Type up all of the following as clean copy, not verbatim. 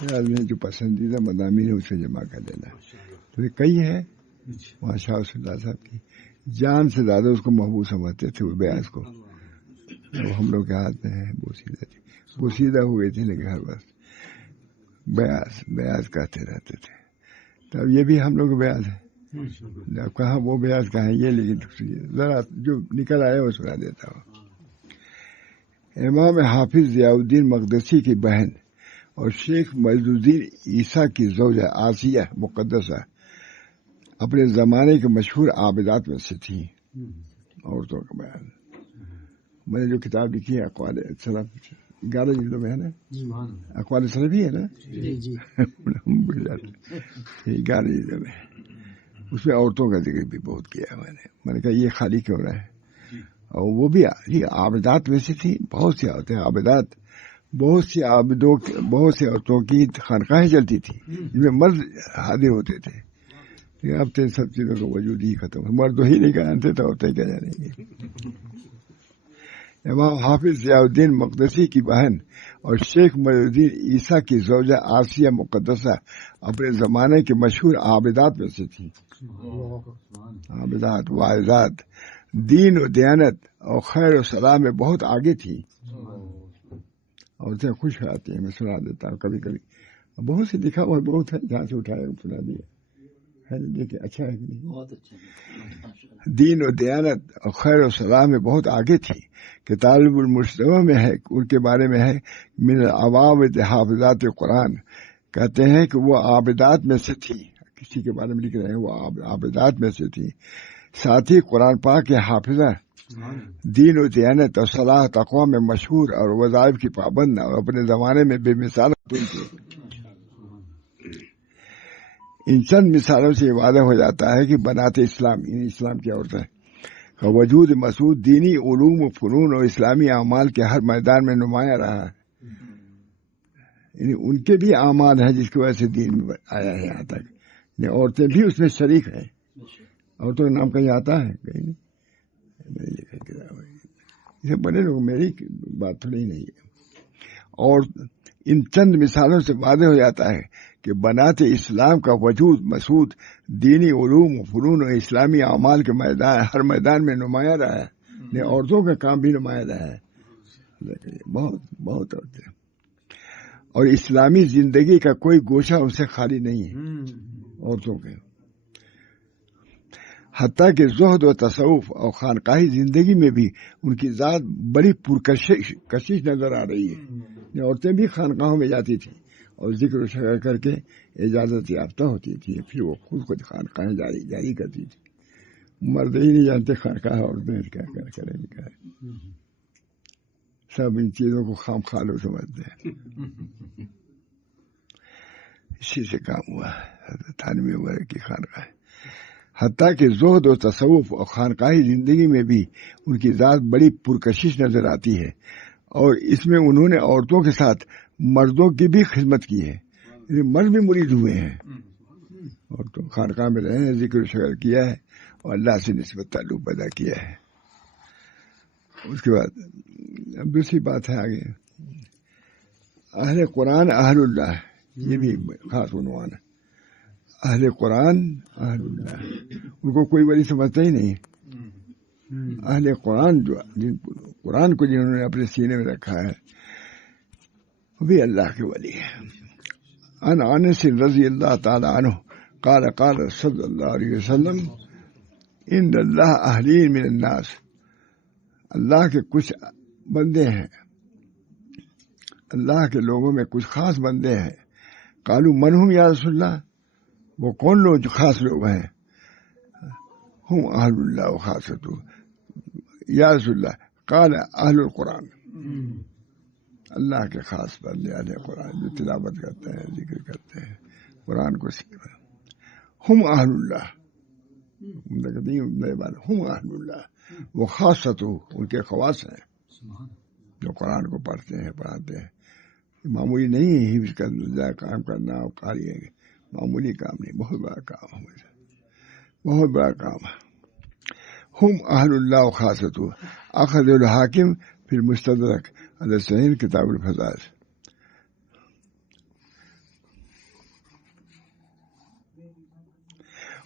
میں جو پسندیدہ مضامین ہے اسے جمع کر لینا. تو یہ کئی ہیں وہاں شاہ رسول اللہ صاحب کی جان سے زیادہ اس کو محبوب سمجھتے تھے وہ بیاض کو. وہ ہم لوگ کے ہاتھ میں ہے بوسیدہ ہوئے تھے لیکن ہر وقت بیاض کہتے رہتے تھے. تو اب یہ بھی ہم لوگ بیاض ہے. اب کہاں وہ بیاض کہاں یہ, لیکن ذرا جو نکل آیا وہ سنا دیتا ہوں. امام حافظ ضیاء الدین مقدسی کی بہن اور شیخ مجد الدین عیسیٰ کی زوجہ آسیہ مقدسہ اپنے زمانے کے مشہور عابدات میں سے تھیں. عورتوں کا بیان میں نے جو کتاب لکھی ہے اقوال سلف 11 جلدوں میں ہے نا, اقوال سلف ہی ہے نا, 11 جلدوں میں. اس میں عورتوں کا ذکر بھی بہت کیا ہے میں نے کہا یہ خالی کیوں رہا ہے. اور وہ بھی عابدات میں سے تھی. بہت سی عورتیں عابدات, بہت سی عورتوں کی خانقاہیں چلتی تھی جن میں مرد حاضر ہوتے تھے. اب تو سب چیزوں کا وجود ہی ختم ہے, مرد ہی نہیں جانتے تو عورتیں کیا جانیں گے. امام حافظ ضیاء الدین مقدسی کی بہن اور شیخ مجد الدین عیسیٰ کی زوجہ آسیہ مقدسہ اپنے زمانے کے مشہور عابدات میں سے تھیں. عابدات واعظات, دین و دیانت اور خیر و صلاح میں بہت آگے تھی. عورتیں خوش آتی ہیں, میں سنا دیتا ہوں کبھی کبھی. بہت سے لکھا ہوا بہت ہے, جہاں سے اٹھایا سنا دیا ہے, لیکن اچھا ہے کہ نہیں. دین و دیانت اور خیر و صلاح میں بہت آگے تھی. کتاب المجتبیٰ میں ہے, ان کے بارے میں ہے من العوابد حافظات قرآن, کہتے ہیں کہ وہ عابدات میں سے تھی. کسی کے بارے میں لکھ رہے ہیں وہ عابدات میں سے تھی. ساتھ ہی قرآن پاک کے حافظہ, دین و دیانت اور صلاح تقوی میں مشہور اور وظائف کی پابند اور اپنے زمانے میں بے مثال تھی. ان چند مثالوں سے یہ واضح ہو جاتا ہے کہ بنات اسلام, یعنی اسلام کی عورتیں کا وجود مسعود دینی علوم و فنون اور اسلامی اعمال کے ہر میدان میں نمایاں رہا ہے. یعنی ان کے بھی اعمال ہیں جس کی وجہ سے دین میں آیا ہے یہاں تک. یعنی عورتیں بھی اس میں شریک ہیں. عورتوں کا نام کہیں آتا ہے کہیں نہیں. اسے بڑے لوگ, میری بات تھوڑی نہیں ہے. اور ان چند مثالوں سے واضح ہو جاتا ہے کہ بنات اسلام کا وجود مسعود دینی علوم و فنون اور اسلامی اعمال کے ہر میدان میں نمایاں رہا ہے. عورتوں کا کام بھی نمایاں رہا ہے, بہت بہت عورتیں. اور اسلامی زندگی کا کوئی گوشہ ان سے خالی نہیں ہے عورتوں کے. حتیٰ کہ زہد و تصوف اور خانقاہی زندگی میں بھی ان کی ذات بڑی پرکشش نظر آ رہی ہے. عورتیں بھی خانقاہوں میں جاتی تھیں اور ذکر و شکر کر کے اجازت یافتہ ہوتی تھی, پھر وہ خود خانقاہیں جاری کرتی تھی. مرد ہی نہیں جانتے خانقاہ عورتیں کیا کریں گے. سب ان چیزوں کو خام خالو سمجھتے ہیں. اسی سے کام ہوا حضرت تھانوی وغیرہ کی خانقاہ. حتیٰ کہ زہد و تصوف اور خانقاہی زندگی میں بھی ان کی ذات بڑی پرکشش نظر آتی ہے, اور اس میں انہوں نے عورتوں کے ساتھ مردوں کی بھی خدمت کی ہے. یعنی مرد بھی مرید ہوئے ہیں, عورتوں خانقاہ میں رہے ہیں, ذکر و شکر کیا ہے اور اللہ سے نسبت تعلق پیدا کیا ہے. اس کے بعد اب دوسری بات ہے آگے, اہل قرآن اہل اللہ, یہ بھی خاص عنوان ہے. اہل قرآن اہل اللہ, ان کو کوئی ولی سمجھتا ہی نہیں. اہل قرآن جو قرآن کو جنہوں نے اپنے سینے میں رکھا ہے وہ بھی اللہ کے ولی ہے. ان انس رضی اللہ تعالی عنہ قال قال صلی اللہ علیہ وسلم ان اللہ اہلین من الناس, اللہ کے کچھ بندے ہیں, اللہ کے لوگوں میں کچھ خاص بندے ہیں. قالوا من ہم یا رسول اللہ, وہ کون لوگ جو خاص لوگ ہیں؟ ہم اہل اللہ و خاصتہ یا رسول اللہ. قال اہل القرآن, اللہ کے خاص بندے اہل قرآن جو تلاوت کرتے ہیں, ذکر کرتے ہیں, قرآن کو سیکھتے ہیں. ہم اہل اللہ, ہم اہل اللہ وہ خاصتہ, ان کے خواص ہیں جو قرآن کو پڑھتے ہیں پڑھاتے ہیں. معمولی نہیں ہے حفظ کرنا, کام کرنا اور قاری ہے, معمولی کام نہیں, بہت بڑا کام ہے, بہت بڑا کام ہے. ہم اہل اللہ و خاصتہ اخذ الحاکم فی المستدرک حضرت صحیح کتاب الفضائل.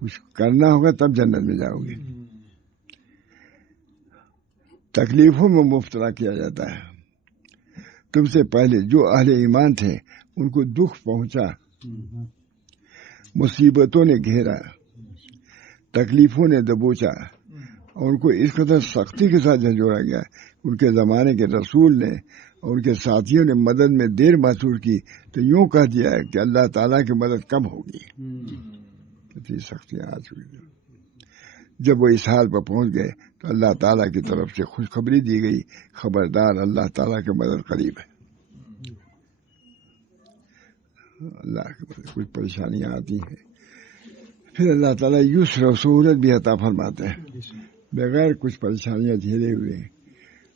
کچھ کرنا ہوگا تب جنت میں جاؤ گے. تکلیفوں میں مبتلا کیا جاتا ہے. تم سے پہلے جو اہل ایمان تھے ان کو دکھ پہنچا، مصیبتوں نے گھیرا، تکلیفوں نے دبوچا، اور ان کو اس قدر سختی کے ساتھ جھنجھوڑا گیا. ان کے زمانے کے رسول نے اور ان کے ساتھیوں نے مدد میں دیر محسوس کی تو یوں کہہ دیا ہے کہ اللہ تعالیٰ کی مدد کم ہوگی. کتنی سختیاں آ چکی تھیں. جب وہ اس حال پر پہنچ گئے تو اللہ تعالیٰ کی طرف سے خوشخبری دی گئی، خبردار اللہ تعالیٰ کی مدد قریب ہے. اللہ کی مدد. کچھ پریشانیاں آتی ہیں پھر اللہ تعالیٰ یسر و سہولت بھی عطا فرماتے ہیں. بغیر کچھ پریشانیاں جھیلے ہوئے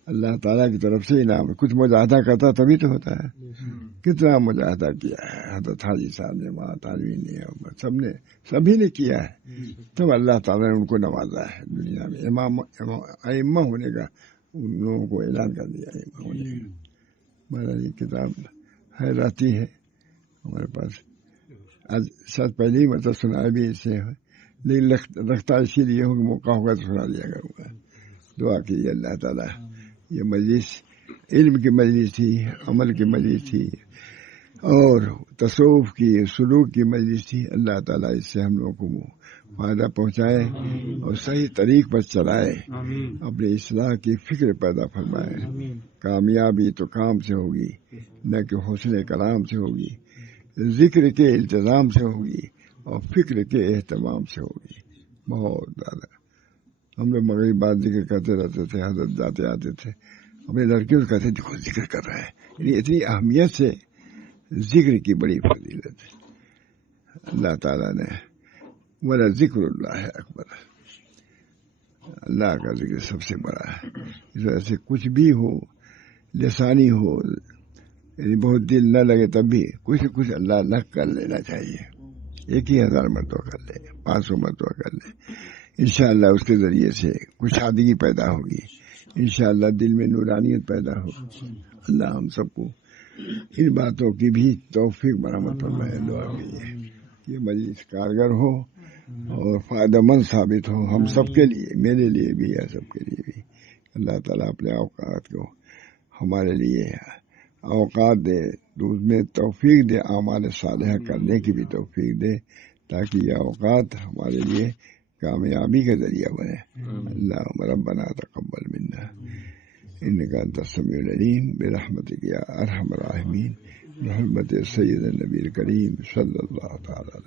اللہ تعالیٰ کی طرف سے انعام ہے. کچھ مجاہدہ کرتا تبھی تو ہوتا ہے. کتنا مجاہدہ کیا ہے حضرت حاجی صاحب نے، معطالوی نے، سبھی نے کیا ہے. تب اللہ تعالیٰ نے ان کو نوازا ہے دنیا میں. ائمہ ہونے کا ان لوگوں کو اعلان کر دیا. ائمہ ہونے کا ہمارا یہ کتاب ہے رہتی ہے ہمارے پاس. آج شاید پہلی مرتبہ سنا بھی اس سے، لیکن رکھتا اسی لیے ہو کہ موقع ہوگا تو سنا دیا کروں گا. دعا کیجیے اللہ تعالیٰ یہ مجلس علم کی مجلس تھی، عمل کی مجلس تھی اور تصوف کی، سلوک کی مجلس تھی. اللہ تعالیٰ اس سے ہم لوگوں کو فائدہ پہنچائے اور صحیح طریق پر چلائے. اپنے اصلاح کی فکر پیدا فرمائے. کامیابی تو کام سے ہوگی نہ کہ حسن کلام سے ہوگی، ذکر کے التزام سے ہوگی اور فکر کے اہتمام سے ہوگی. بہت زیادہ ہم لوگ مغرب بعد ذکر کرتے رہتے تھے. حضرت جاتے آتے تھے اپنے لڑکیوں سے کہتے دیکھو ذکر کر رہے ہیں. یعنی اتنی اہمیت سے ذکر کی بڑی فضیلت ہے. اللہ تعالیٰ نے ولا ذکر اللہ اکبر، اللہ کا ذکر سب سے بڑا ہے. اس وجہ سے کچھ بھی ہو، لسانی ہو، یعنی بہت دل نہ لگے تب بھی کچھ کچھ اللہ اللہ کر لینا چاہیے. 1000 مرتبہ کر لے، 500 مرتبہ کر لے. انشاءاللہ اس کے ذریعے سے کچھ سادگی پیدا ہوگی. انشاءاللہ دل میں نورانیت پیدا ہوگی. اللہ ہم سب کو ان باتوں کی بھی توفیق برآمد فرمائے. دعا کیجیے کہ مجلس کارگر ہو اور فائدہ مند ثابت ہو ہم سب کے لیے، میرے لیے بھی ہے، سب کے لیے بھی. اللہ تعالیٰ اپنے اوقات کو ہمارے لیے اوقات دے، اس میں توفیق دے، اعمال صالحہ کرنے کی بھی توفیق دے تاکہ یہ اوقات ہمارے لیے کامیابی کا ذریعہ بنے. اللہم ربنا تقبل منا انک انت السمیع العلیم برحمتک یا ارحم الراحمین بحرمت سید النبی الکریم صلی اللہ تعالی